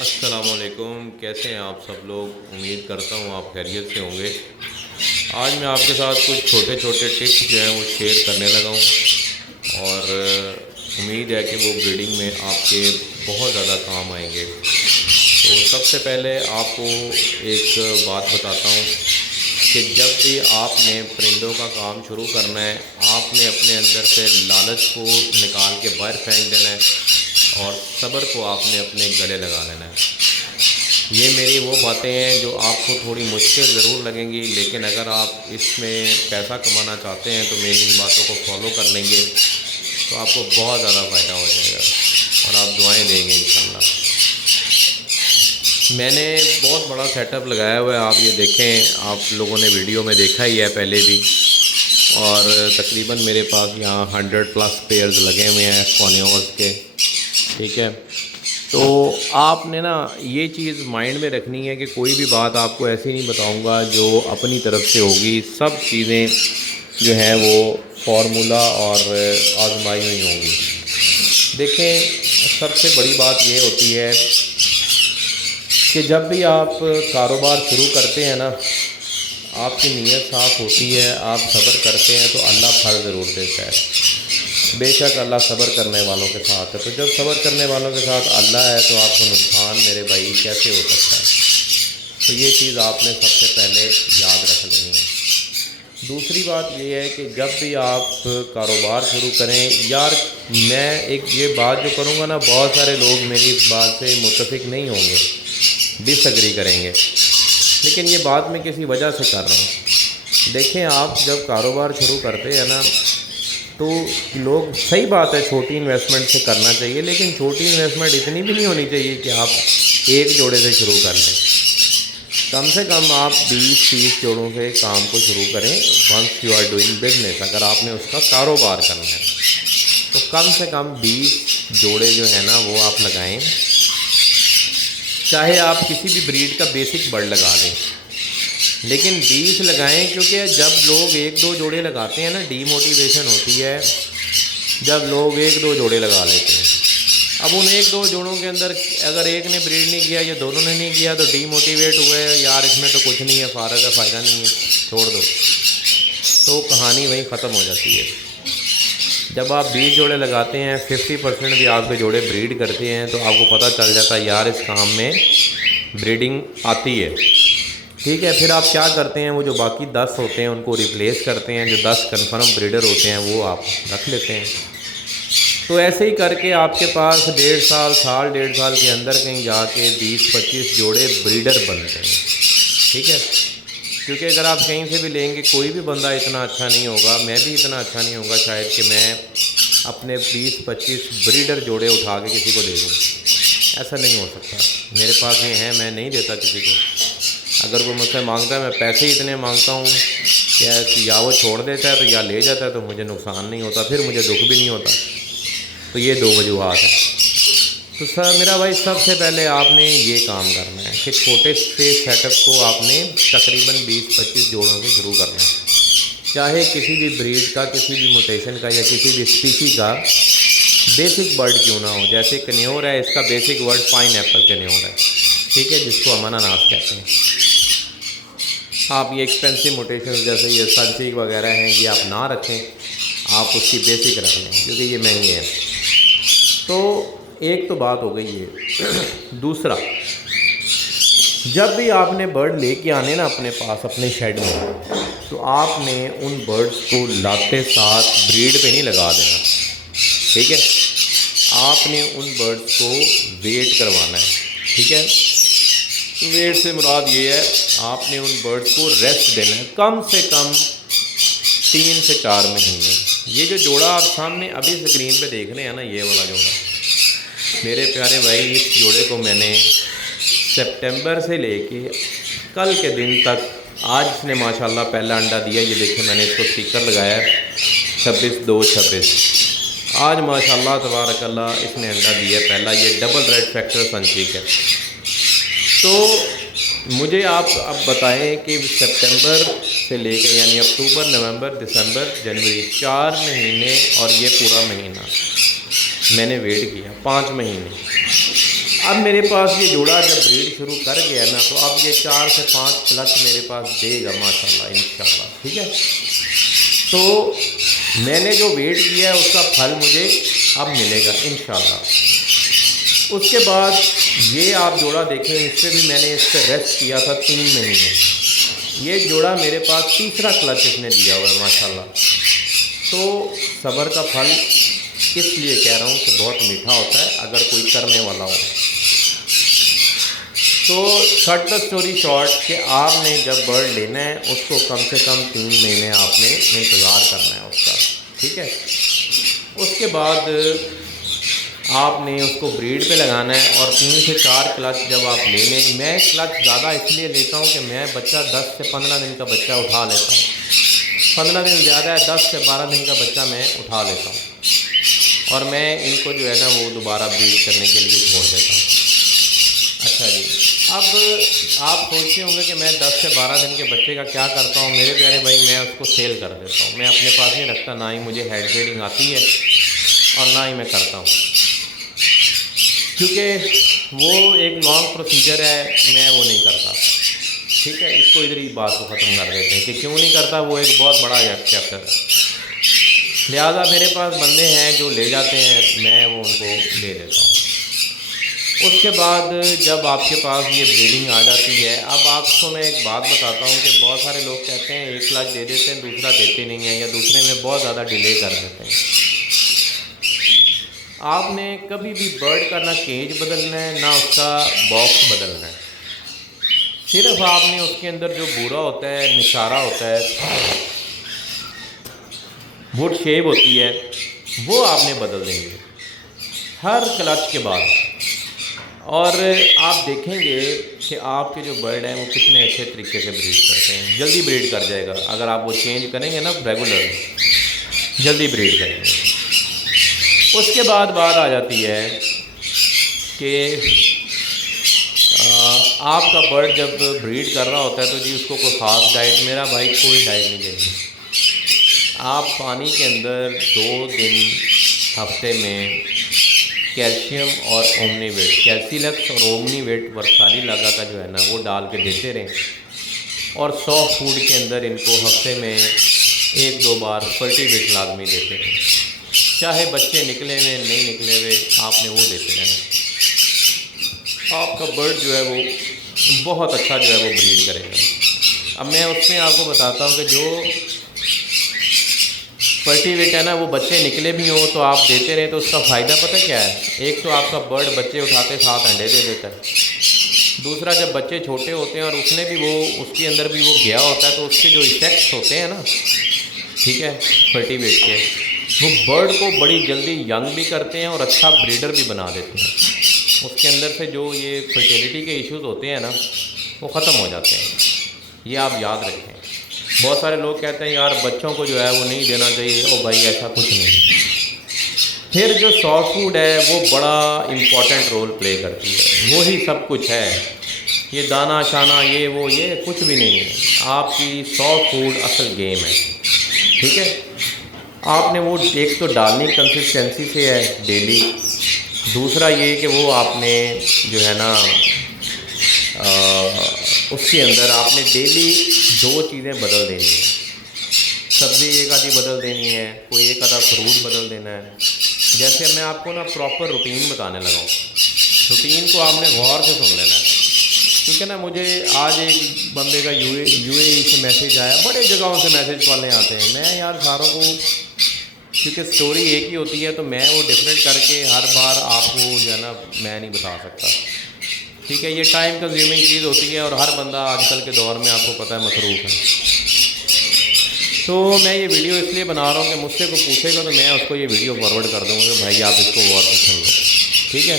السلام علیکم، کیسے ہیں آپ سب لوگ؟ امید کرتا ہوں آپ خیریت سے ہوں گے۔ آج میں آپ کے ساتھ کچھ چھوٹے چھوٹے ٹپس جو ہیں وہ شیئر کرنے لگا ہوں، اور امید ہے کہ وہ بریڈنگ میں آپ کے بہت زیادہ کام آئیں گے۔ تو سب سے پہلے آپ کو ایک بات بتاتا ہوں کہ جب بھی آپ نے پرندوں کا کام شروع کرنا ہے، آپ نے اپنے اندر سے لالچ کو نکال کے باہر پھینک دینا ہے، اور صبر کو آپ نے اپنے گلے لگا لینا ہے۔ یہ میری وہ باتیں ہیں جو آپ کو تھوڑی مشکل ضرور لگیں گی، لیکن اگر آپ اس میں پیسہ کمانا چاہتے ہیں تو میری ان باتوں کو فالو کر لیں گے تو آپ کو بہت زیادہ فائدہ ہو جائے گا، اور آپ دعائیں دیں گے انشاءاللہ۔ میں نے بہت بڑا سیٹ اپ لگایا ہوا ہے، آپ یہ دیکھیں، آپ لوگوں نے ویڈیو میں دیکھا ہی ہے پہلے بھی، اور تقریباً میرے پاس یہاں 100+ پیئرز لگے ہوئے ہیں کونیورس کے، ٹھیک ہے۔ تو آپ نے نا یہ چیز مائنڈ میں رکھنی ہے کہ کوئی بھی بات آپ کو ایسی نہیں بتاؤں گا جو اپنی طرف سے ہوگی، سب چیزیں جو ہیں وہ فارمولا اور آزمائی ہوئی ہوں گی۔ دیکھیں، سب سے بڑی بات یہ ہوتی ہے کہ جب بھی آپ کاروبار شروع کرتے ہیں نا، آپ کی نیت صاف ہوتی ہے، آپ صبر کرتے ہیں تو اللہ پھل ضرور دیتا ہے۔ بے شک اللہ صبر کرنے والوں کے ساتھ ہے، تو جب صبر کرنے والوں کے ساتھ اللہ ہے تو آپ کو نقصان میرے بھائی کیسے ہو سکتا ہے؟ تو یہ چیز آپ نے سب سے پہلے یاد رکھ لینی ہے۔ دوسری بات یہ ہے کہ جب بھی آپ کاروبار شروع کریں، یار میں ایک یہ بات جو کروں گا نا، بہت سارے لوگ میری اس بات سے متفق نہیں ہوں گے، ڈس ایگری کریں گے، لیکن یہ بات میں کسی وجہ سے کر رہا ہوں۔ دیکھیں، آپ جب کاروبار شروع کرتے ہیں نا تو لوگ، صحیح بات ہے چھوٹی انویسٹمنٹ سے کرنا چاہیے، لیکن چھوٹی انویسٹمنٹ اتنی بھی نہیں ہونی چاہیے کہ آپ ایک جوڑے سے شروع کر لیں۔ کم سے کم آپ 20-30 جوڑوں سے کام کو شروع کریں۔ Once you are doing business, اگر آپ نے اس کا کاروبار کرنا ہے تو کم سے کم 20 جوڑے جو ہیں نا وہ آپ لگائیں، چاہے آپ کسی بھی بریڈ کا بیسک برڈ لگا لیں، لیکن 20 لگائیں، کیونکہ جب لوگ 1-2 جوڑے لگاتے ہیں نا، ڈی موٹیویشن ہوتی ہے جب لوگ 1-2 جوڑے لگا لیتے ہیں۔ اب ان 1-2 جوڑوں کے اندر اگر ایک نے بریڈ نہیں کیا یا دونوں نے نہیں کیا تو ڈی موٹیویٹ ہوئے، یار اس میں تو کچھ نہیں ہے، فارغ ہے، فائدہ نہیں ہے، چھوڑ دو، تو کہانی وہیں ختم ہو جاتی ہے۔ جب آپ 20 جوڑے لگاتے ہیں، 50% بھی آپ کے جوڑے بریڈ کرتے ہیں، تو آپ کو پتہ چل جاتا ہے یار اس کام میں بریڈنگ آتی ہے، ٹھیک ہے۔ پھر آپ کیا کرتے ہیں، وہ جو باقی 10 ہوتے ہیں ان کو ریپلیس کرتے ہیں، جو 10 کنفرم بریڈر ہوتے ہیں وہ آپ رکھ لیتے ہیں۔ تو ایسے ہی کر کے آپ کے پاس 1.5 سال 1.5 سال کے اندر کہیں جا کے 20-25 جوڑے بریڈر بنتے ہیں، ٹھیک ہے۔ کیونکہ اگر آپ کہیں سے بھی لیں گے، کوئی بھی بندہ اتنا اچھا نہیں ہوگا، میں بھی اتنا اچھا نہیں ہوگا شاید کہ میں اپنے 20-25 بریڈر جوڑے اٹھا کے کسی کو دے دوں، ایسا نہیں ہو سکتا۔ میرے پاس یہ ہیں، میں نہیں دیتا کسی کو۔ اگر کوئی مجھ سے مانگتا ہے، میں پیسے ہی اتنے مانگتا ہوں کہ یا وہ چھوڑ دیتا ہے تو یا لے جاتا ہے، تو مجھے نقصان نہیں ہوتا، پھر مجھے دکھ بھی نہیں ہوتا۔ تو یہ 2 وجوہات ہیں۔ تو سر میرا بھائی، سب سے پہلے آپ نے یہ کام کرنا ہے کہ چھوٹے سے سیٹ اپ کو آپ نے تقریباً 20-25 جوڑوں سے شروع کرنا ہے، چاہے کسی بھی بریڈ کا، کسی بھی موٹیشن کا، یا کسی بھی اسپیشی کا بیسک برڈ کیوں نہ ہو۔ جیسے کنیور ہے، اس کا بیسک ورڈ پائن ایپل کنیور ہے، ٹھیک ہے، جس کو امن اناس کہتے ہیں۔ آپ یہ ایکسپینسو موٹیشن جیسے یہ سنسیک وغیرہ ہیں، یہ آپ نہ رکھیں، آپ اس کی بیسک رکھ لیں، کیونکہ یہ مہنگے ہیں۔ تو ایک تو بات ہو گئی ہے۔ دوسرا، جب بھی آپ نے برڈ لے کے آنے نا اپنے پاس اپنے شیڈ میں، تو آپ نے ان برڈز کو لاتے ساتھ بریڈ پہ نہیں لگا دینا، ٹھیک ہے۔ آپ نے ان برڈز کو ویٹ کروانا ہے، ٹھیک ہے۔ ویٹ سے مراد یہ ہے، آپ نے ان برڈز کو ریسٹ دینا ہے، کم سے کم 3 سے 4 مہینے۔ یہ جو جوڑا آپ سامنے ابھی اسکرین پہ دیکھ رہے ہیں نا، یہ والا جوڑا، میرے پیارے بھائی، اس جوڑے کو میں نے سپٹمبر سے لے کے کل کے دن تک، آج اس نے ماشاءاللہ پہلا انڈا دیا، یہ دیکھیں میں نے اس کو اسٹیکر لگایا ہے 26/2/26۔ آج ماشاءاللہ تبارک اللہ اس نے انڈا دیا پہلا، یہ ڈبل ریڈ فیکٹر سنچیک ہے۔ تو مجھے آپ اب بتائیں کہ سپٹمبر سے لے کے، یعنی اکتوبر، نومبر، دسمبر، جنوری، 4 مہینے اور یہ پورا مہینہ میں نے ویٹ کیا، 5 مہینے۔ اب میرے پاس یہ جوڑا جب بریڈ شروع کر گیا نا تو اب یہ 4 سے 5 کلچ میرے پاس دے گا ماشاءاللہ انشاءاللہ، ٹھیک ہے۔ تو میں نے جو ویٹ کیا ہے اس کا پھل مجھے اب ملے گا انشاءاللہ۔ اس کے بعد یہ آپ جوڑا دیکھیں، اس پہ بھی میں نے اس پہ ریسٹ کیا تھا 3 مہینے۔ یہ جوڑا میرے پاس تیسرا کلچ اس نے دیا ہوا ہے ماشاءاللہ۔ تو صبر کا پھل اس لیے کہہ رہا ہوں کہ بہت میٹھا ہوتا ہے اگر کوئی کرنے والا ہو۔ تو کٹ دا اسٹوری شارٹ کہ آپ نے جب برڈ لینا ہے اس کو کم سے کم 3 مہینے آپ نے انتظار کرنا ہے اس کا، ٹھیک ہے۔ اس کے بعد آپ نے اس کو بریڈ پہ لگانا ہے اور 3 سے 4 کلچ جب آپ لے لیں، میں کلچ زیادہ اس لیے لیتا ہوں کہ میں بچہ 10 سے 15 دن کا بچہ اٹھا لیتا ہوں، 15 دن زیادہ ہے، 10 سے 12 دن کا بچہ میں اٹھا لیتا ہوں اور میں ان کو جو ہے نا وہ دوبارہ بریڈ کرنے کے لیے چھوڑ دیتا ہوں۔ اچھا جی، اب آپ سوچتے ہوں گے کہ میں 10 سے 12 دن کے بچے کا کیا کرتا ہوں؟ میرے پیارے بھائی، میں اس کو سیل کر دیتا ہوں، میں اپنے پاس نہیں رکھتا، نہ ہی مجھے ہیڈ بریڈنگ آتی ہے اور نہ ہی میں کرتا ہوں، کیونکہ وہ ایک لانگ پروسیجر ہے، میں وہ نہیں کرتا، ٹھیک ہے۔ اس کو ادھر ہی بات کو ختم کر دیتے ہیں کہ کیوں نہیں کرتا، وہ ایک بہت بڑا چیپٹر ہے۔ لہٰذا میرے پاس بندے ہیں جو لے جاتے ہیں، میں وہ ان کو دے دیتا ہوں۔ اس کے بعد جب آپ کے پاس یہ بریڈنگ آ جاتی ہے، اب آپ کو میں ایک بات بتاتا ہوں کہ بہت سارے لوگ کہتے ہیں 1 لاکھ دے دیتے ہیں، دوسرا دیتے نہیں ہیں یا دوسرے میں بہت زیادہ ڈیلے کر دیتے ہیں۔ آپ نے کبھی بھی برڈ کا نہ کیج بدلنا ہے نہ اس کا باکس بدلنا ہے، صرف آپ نے اس کے اندر جو بورا ہوتا ہے، نشارہ ہوتا ہے، ووڈ شیپ ہوتی ہے، وہ آپ نے بدل دیں گے ہر کلچ کے بعد، اور آپ دیکھیں گے کہ آپ کے جو برڈ ہیں وہ کتنے اچھے طریقے سے بریڈ کرتے ہیں، جلدی بریڈ کر جائے گا اگر آپ وہ چینج کریں گے نا ریگولر، جلدی بریڈ کریں گے۔ اس کے بعد بات آ جاتی ہے کہ آپ کا برڈ جب بریڈ کر رہا ہوتا ہے تو جی اس کو کوئی خاص ڈائٹ، میرا بھائی کوئی ڈائٹ نہیں دینی، آپ پانی کے اندر 2 دن ہفتے میں کیلشیم اور اومنی ویٹ، کیلسیلکس اور اومنی ویٹ ورسالی لاگا کا جو ہے نا وہ ڈال کے دیتے رہیں، اور سافٹ فوڈ کے اندر ان کو ہفتے میں 1-2 بار فلٹی ویٹ لازمی دیتے رہیں، چاہے بچے نکلے ہوئے نہیں نکلے ہوئے، آپ نے وہ دیتے رہنا۔ آپ کا برڈ جو ہے وہ بہت اچھا جو ہے وہ بریڈ کرے گا۔ اب میں اس میں آپ کو بتاتا ہوں کہ جو فلٹی ویٹ ہے نا وہ بچے نکلے بھی ہوں تو آپ دیتے رہیں، تو اس کا فائدہ پتہ کیا ہے؟ ایک تو آپ کا برڈ بچے اٹھاتے 7 انڈے دے دیتا ہے، دوسرا جب بچے چھوٹے ہوتے ہیں اور اس نے بھی وہ اس کے اندر بھی وہ گیا ہوتا ہے تو اس کے جو ایفیکٹس ہوتے ہیں نا، ٹھیک ہے، فلٹی ویٹ کے، وہ برڈ کو بڑی جلدی ینگ بھی کرتے ہیں اور اچھا بریڈر بھی بنا دیتے ہیں، اس کے اندر سے جو یہ فرٹیلیٹی کے ایشوز ہوتے ہیں نا وہ ختم ہو جاتے ہیں، یہ آپ یاد رکھیں۔ بہت سارے لوگ کہتے ہیں یار بچوں کو جو ہے وہ نہیں دینا چاہیے، او بھائی ایسا کچھ نہیں۔ پھر جو سافٹ فوڈ ہے وہ بڑا امپورٹنٹ رول پلے کرتی ہے، وہی سب کچھ ہے، یہ دانہ شانہ یہ کچھ بھی نہیں ہے، آپ کی سافٹ فوڈ اصل گیم ہے، ٹھیک ہے۔ آپ نے وہ ایک تو ڈالنی کنسسٹنسی سے ہے ڈیلی، دوسرا یہ کہ وہ آپ نے جو ہے نا اس کے اندر آپ نے ڈیلی 2 چیزیں بدل دینی ہیں، سبزی ایک آدھی بدل دینی ہے، کوئی ایک آدھا فروٹ بدل دینا ہے۔ جیسے میں آپ کو نا پراپر روٹین بتانے لگا ہوں، روٹین کو آپ نے غور سے سن لینا ہے، کیونکہ نا مجھے آج ایک بندے کا یو اے ای سے میسیج آیا، بڑے جگہوں سے میسیج والے آتے ہیں، میں یار ساروں کو کیونکہ سٹوری ایک ہی ہوتی ہے تو میں وہ ڈفرینٹ کر کے ہر بار آپ کو جو ہے نا میں نہیں بتا سکتا، ٹھیک ہے، یہ ٹائم کنزیومنگ چیز ہوتی ہے اور ہر بندہ آج کل کے دور میں آپ کو پتہ ہے مصروف ہے۔ تو میں یہ ویڈیو اس لیے بنا رہا ہوں کہ مجھ سے کوئی پوچھے گا تو میں اس کو یہ ویڈیو فارورڈ کر دوں گا کہ بھائی آپ اس کو غور سے سن لو، ٹھیک ہے۔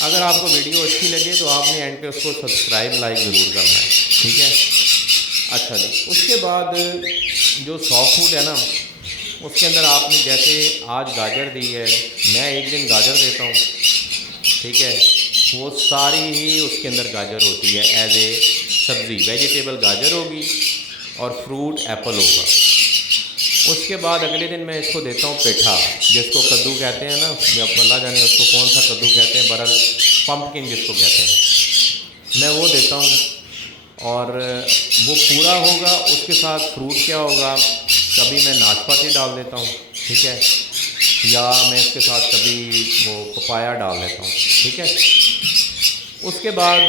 اگر آپ کو ویڈیو اچھی لگے تو آپ نے اینڈ پہ اس کو سبسکرائب لائک ضرور کرنا ہے، ٹھیک ہے۔ اچھا جی، اس کے بعد جو سافٹ فوڈ ہے نا اس کے اندر آپ نے جیسے آج گاجر دی ہے، میں ایک دن گاجر دیتا ہوں، ٹھیک ہے، وہ ساری ہی اس کے اندر گاجر ہوتی ہے، ایز اے سبزی ویجیٹیبل گاجر ہوگی اور فروٹ ایپل ہوگا۔ اس کے بعد اگلے دن میں اس کو دیتا ہوں پیٹھا، جس کو کدو کہتے ہیں نا، اللہ جانے اس کو کون سا کدو کہتے ہیں، برل پمپکن جس کو کہتے ہیں، میں وہ دیتا ہوں، اور وہ پورا ہوگا۔ اس کے ساتھ فروٹ کیا ہوگا، کبھی میں ناشپاتی ڈال دیتا ہوں، ٹھیک ہے، یا میں اس کے ساتھ کبھی وہ پپایا ڈال دیتا ہوں، ٹھیک ہے۔ اس کے بعد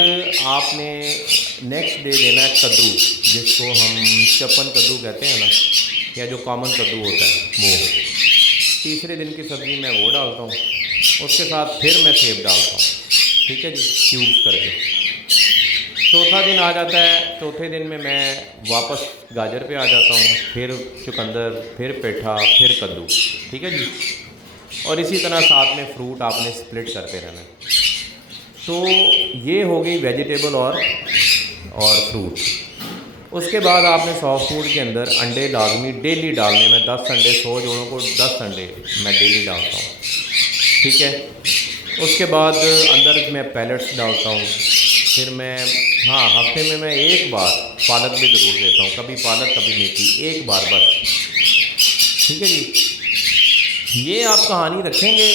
آپ نے نیکسٹ ڈے دینا ہے کدو، جس کو ہم چپن کدو کہتے ہیں نا، یا جو کامن کدو ہوتا ہے وہ۔ تیسرے دن کی سبزی میں وہ ڈالتا ہوں، اس کے ساتھ پھر میں سیب ڈالتا ہوں، ٹھیک ہے جی، کیوبس کر کے۔ چوتھا دن آ جاتا ہے، چوتھے دن میں واپس گاجر پہ آ جاتا ہوں، پھر چقندر، پھر پیٹھا، پھر کدو، ٹھیک ہے جی۔ اور اسی طرح ساتھ میں فروٹ آپ نے سپلٹ کرتے رہنا ہے۔ تو یہ ہو گئی ویجیٹیبل اور فروٹ۔ اس کے بعد آپ نے سافٹ فوڈ کے اندر انڈے لازمی ڈیلی ڈالنے، میں 10 انڈے، 100 جوڑوں کو 10 انڈے میں ڈیلی ڈالتا ہوں، ٹھیک ہے۔ اس کے بعد اندر میں پیلٹس ڈالتا ہوں، پھر میں ہفتے میں ایک بار پالک بھی ضرور دیتا ہوں، کبھی پالک کبھی میتھی، ایک بار بس، ٹھیک ہے جی۔ یہ آپ کہانی رکھیں گے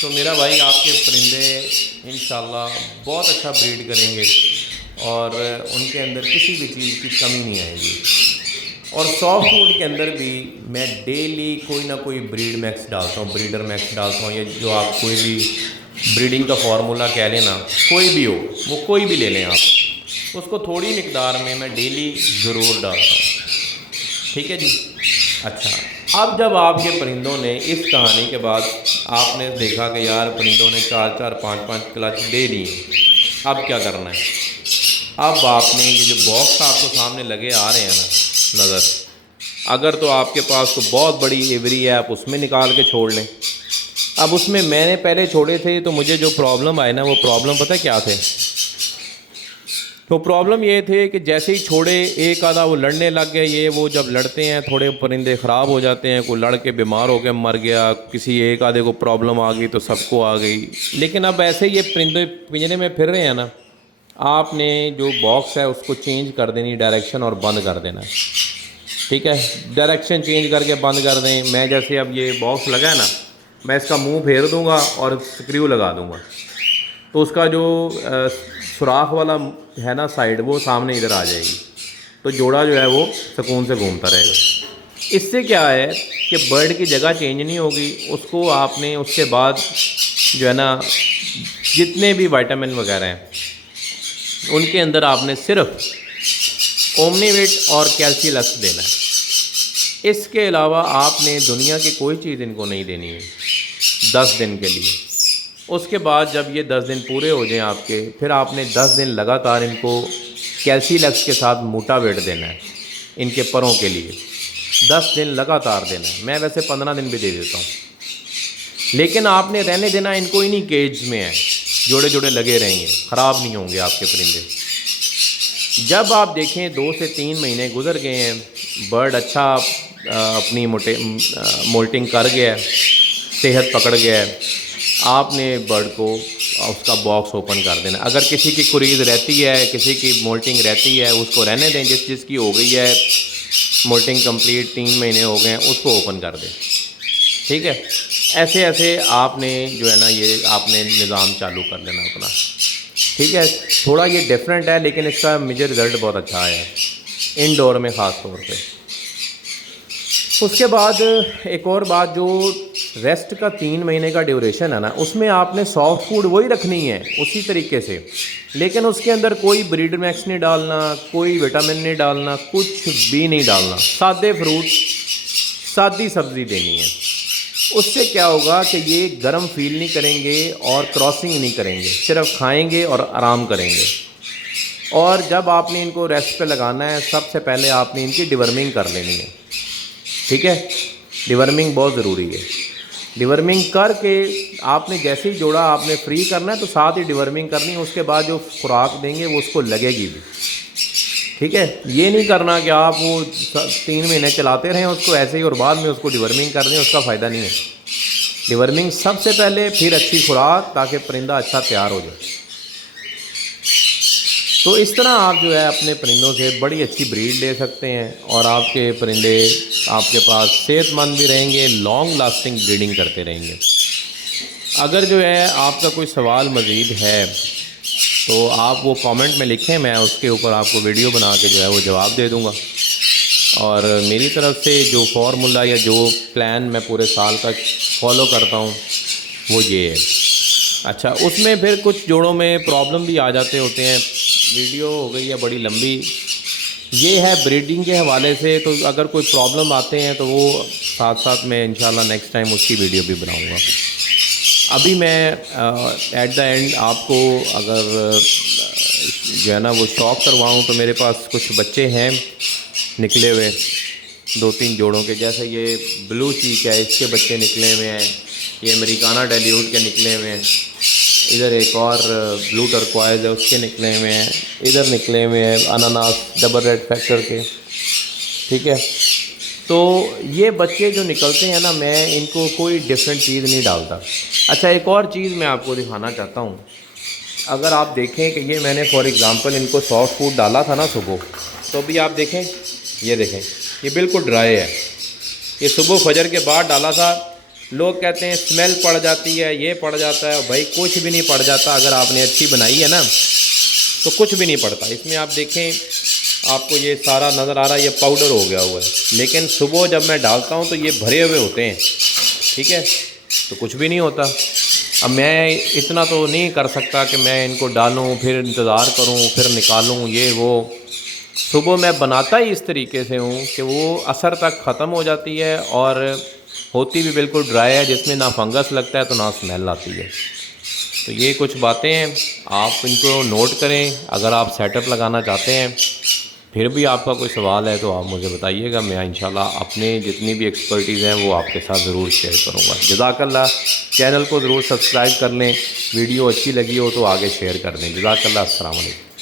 تو میرا بھائی آپ کے پرندے انشاءاللہ بہت اچھا بریڈ کریں گے، اور ان کے اندر کسی بھی چیز کی کمی نہیں آئے گی۔ اور سافٹ فوڈ کے اندر بھی میں ڈیلی کوئی نہ کوئی بریڈ میکس ڈالتا ہوں، بریڈر میکس ڈالتا ہوں، یا جو آپ کوئی بھی بریڈنگ کا فارمولا کہہ لیں نا، کوئی بھی ہو، وہ کوئی بھی لے لیں آپ، اس کو تھوڑی مقدار میں ڈیلی ضرور ڈالتا ہوں، ٹھیک ہے جی۔ اچھا، اب جب آپ کے پرندوں نے اس کہانی کے بعد آپ نے دیکھا کہ یار پرندوں نے 4 5 کلچ دے دی، اب کیا کرنا ہے؟ اب آپ نے یہ جو باکس آپ کو سامنے لگے آ رہے ہیں نا نظر، اگر تو آپ کے پاس تو بہت بڑی ایوری ہے، آپ اس میں نکال کے چھوڑ لیں۔ اب اس میں نے پہلے چھوڑے تھے تو مجھے جو پرابلم آئے نا، وہ پرابلم پتہ کیا تھے؟ تو پرابلم یہ تھے کہ جیسے ہی چھوڑے ایک آدھا وہ لڑنے لگ گئے، یہ وہ جب لڑتے ہیں تھوڑے پرندے خراب ہو جاتے ہیں، کوئی لڑ کے بیمار ہو کے مر گیا، کسی ایک آدھے کو پرابلم آ گئی تو سب کو آ گئی۔ لیکن اب ایسے یہ پرندے پنجرے میں پھر رہے ہیں نا، آپ نے جو باکس ہے اس کو چینج کر دینی ڈائریکشن اور بند کر دینا ہے، ٹھیک ہے۔ ڈائریکشن چینج کر کے بند کر دیں۔ میں جیسے اب یہ باکس لگا ہے نا، میں اس کا منہ پھیر دوں گا اور سکریو لگا دوں گا، تو اس کا جو سوراخ والا ہے نا سائڈ، وہ سامنے ادھر آ جائے گی، تو جوڑا جو ہے وہ سکون سے گھومتا رہے گا۔ اس سے کیا ہے کہ برڈ کی جگہ چینج نہیں ہوگی، اس کو آپ نے اس کے بعد جو ہے نا جتنے بھی وائٹامن وغیرہ ہیں ان کے اندر آپ نے صرف اومنی وٹ اور کیلسی لکس دینا ہے۔ اس کے علاوہ آپ نے دنیا کی کوئی چیز ان کو نہیں دینی ہے 10 دن کے لیے۔ اس کے بعد جب یہ 10 دن پورے ہو جائیں آپ کے، پھر آپ نے 10 دن لگاتار ان کو کیلسی لکس کے ساتھ موٹا ویٹ دینا ہے ان کے پروں کے لیے، 10 دن لگاتار دینا ہے۔ میں ویسے 15 دن بھی دے دیتا ہوں، لیکن آپ نے رہنے دینا ان کو انہی کیج میں ہے، جوڑے جوڑے لگے رہیں گے، خراب نہیں ہوں گے آپ کے پرندے۔ جب آپ دیکھیں 2 سے 3 مہینے گزر گئے ہیں، برڈ اچھا اپنی مولٹنگ کر گیا ہے، صحت پکڑ گیا ہے، آپ نے برڈ کو اس کا باکس اوپن کر دینا۔ اگر کسی کی کوریز رہتی ہے، کسی کی مولٹنگ رہتی ہے، اس کو رہنے دیں، جس کی ہو گئی ہے مولٹنگ کمپلیٹ 3 مہینے ہو گئے ہیں، اس کو اوپن کر دیں، ٹھیک ہے۔ ایسے آپ نے جو ہے نا یہ آپ نے نظام چالو کر لینا اپنا، ٹھیک ہے۔ تھوڑا یہ ڈیفرنٹ ہے، لیکن اس کا مجھے رزلٹ بہت اچھا آیا ہے انڈور میں خاص طور پہ۔ اس کے بعد ایک اور بات، جو ریسٹ کا 3 مہینے کا ڈیوریشن ہے نا، اس میں آپ نے سافٹ فوڈ وہی رکھنی ہے اسی طریقے سے، لیکن اس کے اندر کوئی بریڈر میکس نہیں ڈالنا، کوئی وٹامن نہیں ڈالنا، کچھ بھی نہیں ڈالنا، سادے فروٹ، سادی سبزی دینی ہے۔ اس سے کیا ہوگا کہ یہ گرم فیل نہیں کریں گے اور کراسنگ نہیں کریں گے، صرف کھائیں گے اور آرام کریں گے۔ اور جب آپ نے ان کو ریسٹ پہ لگانا ہے، سب سے پہلے آپ نے ان کی ڈیورمنگ کر لینی ہے، ٹھیک ہے۔ ڈیورمنگ بہت ضروری ہے۔ ڈیورمنگ کر کے آپ نے جیسے ہی جوڑا آپ نے فری کرنا ہے تو ساتھ ہی ڈیورمنگ کرنی ہے، اس کے بعد جو خوراک دیں گے وہ اس کو لگے گی بھی، ٹھیک ہے۔ یہ نہیں کرنا کہ آپ وہ 3 مہینے چلاتے رہیں اس کو ایسے ہی اور بعد میں اس کو ڈیورمنگ کر دیں، اس کا فائدہ نہیں ہے۔ ڈیورمنگ سب سے پہلے، پھر اچھی خوراک، تاکہ پرندہ اچھا تیار ہو جائے۔ تو اس طرح آپ جو ہے اپنے پرندوں سے بڑی اچھی بریڈ لے سکتے ہیں، اور آپ کے پرندے آپ کے پاس صحت مند بھی رہیں گے، لانگ لاسٹنگ بریڈنگ کرتے رہیں گے۔ اگر جو ہے آپ کا کوئی سوال مزید ہے تو آپ وہ کامنٹ میں لکھیں، میں اس کے اوپر آپ کو ویڈیو بنا کے جو ہے وہ جواب دے دوں گا۔ اور میری طرف سے جو فارمولا یا جو پلان میں پورے سال کا فالو کرتا ہوں وہ یہ ہے۔ اچھا، اس میں پھر کچھ جوڑوں میں پرابلم بھی آ جاتے ہوتے ہیں، ویڈیو ہو گئی ہے بڑی لمبی، یہ ہے بریڈنگ کے حوالے سے، تو اگر کوئی پرابلم آتے ہیں تو وہ ساتھ ساتھ میں انشاءاللہ نیکسٹ ٹائم اس کی ویڈیو بھی بناؤں گا۔ ابھی میں ایٹ دا اینڈ آپ کو اگر جو ہے نا وہ شوق کرواؤں تو میرے پاس کچھ بچے ہیں نکلے ہوئے 2-3 جوڑوں کے، جیسے یہ بلو چیک ہے، اس کے بچے نکلے ہوئے ہیں، یہ امریکانہ ڈیلیوٹ کے نکلے ہوئے ہیں، ادھر ایک اور بلو ٹرکوائز ہے اس کے نکلے ہوئے ہیں، ادھر نکلے ہوئے ہیں اناناس ڈبل ریڈ فیکٹر کے، ٹھیک ہے۔ تو یہ بچے جو نکلتے ہیں نا، میں ان کو کوئی ڈفرینٹ چیز نہیں ڈالتا۔ اچھا، ایک اور چیز میں آپ کو دکھانا چاہتا ہوں، اگر آپ دیکھیں کہ یہ میں نے فار ایگزامپل ان کو سافٹ فوڈ ڈالا تھا نا صبح، تو بھی آپ دیکھیں، یہ دیکھیں یہ بالکل ڈرائی ہے، یہ صبح فجر کے بعد ڈالا تھا۔ لوگ کہتے ہیں اسمیل پڑ جاتی ہے، یہ پڑ جاتا ہے، بھائی کچھ بھی نہیں پڑ جاتا، اگر آپ نے اچھی بنائی ہے نا تو کچھ بھی نہیں پڑتا۔ اس میں آپ دیکھیں، آپ کو یہ سارا نظر آ رہا ہے، یہ پاؤڈر ہو گیا ہوا ہے، لیکن صبح جب میں ڈالتا ہوں تو یہ بھرے ہوئے ہوتے ہیں، ٹھیک ہے، تو کچھ بھی نہیں ہوتا۔ اب میں اتنا تو نہیں کر سکتا کہ میں ان کو ڈالوں پھر انتظار کروں پھر نکالوں، یہ وہ صبح میں بناتا ہی اس طریقے سے ہوں کہ وہ اثر تک ختم ہو جاتی ہے اور ہوتی بھی بالکل ڈرائی ہے، جس میں نہ فنگس لگتا ہے تو نہ اسمیل آتی ہے۔ تو یہ کچھ باتیں ہیں، آپ ان کو نوٹ کریں۔ اگر آپ سیٹ اپ لگانا چاہتے ہیں، پھر بھی آپ کا کوئی سوال ہے تو آپ مجھے بتائیے گا، میں انشاءاللہ اپنے جتنی بھی ایکسپرٹیز ہیں وہ آپ کے ساتھ ضرور شیئر کروں گا۔ جزاک اللہ، چینل کو ضرور سبسکرائب کر لیں، ویڈیو اچھی لگی ہو تو آگے شیئر کر دیں۔ جزاک اللہ، السلام علیکم۔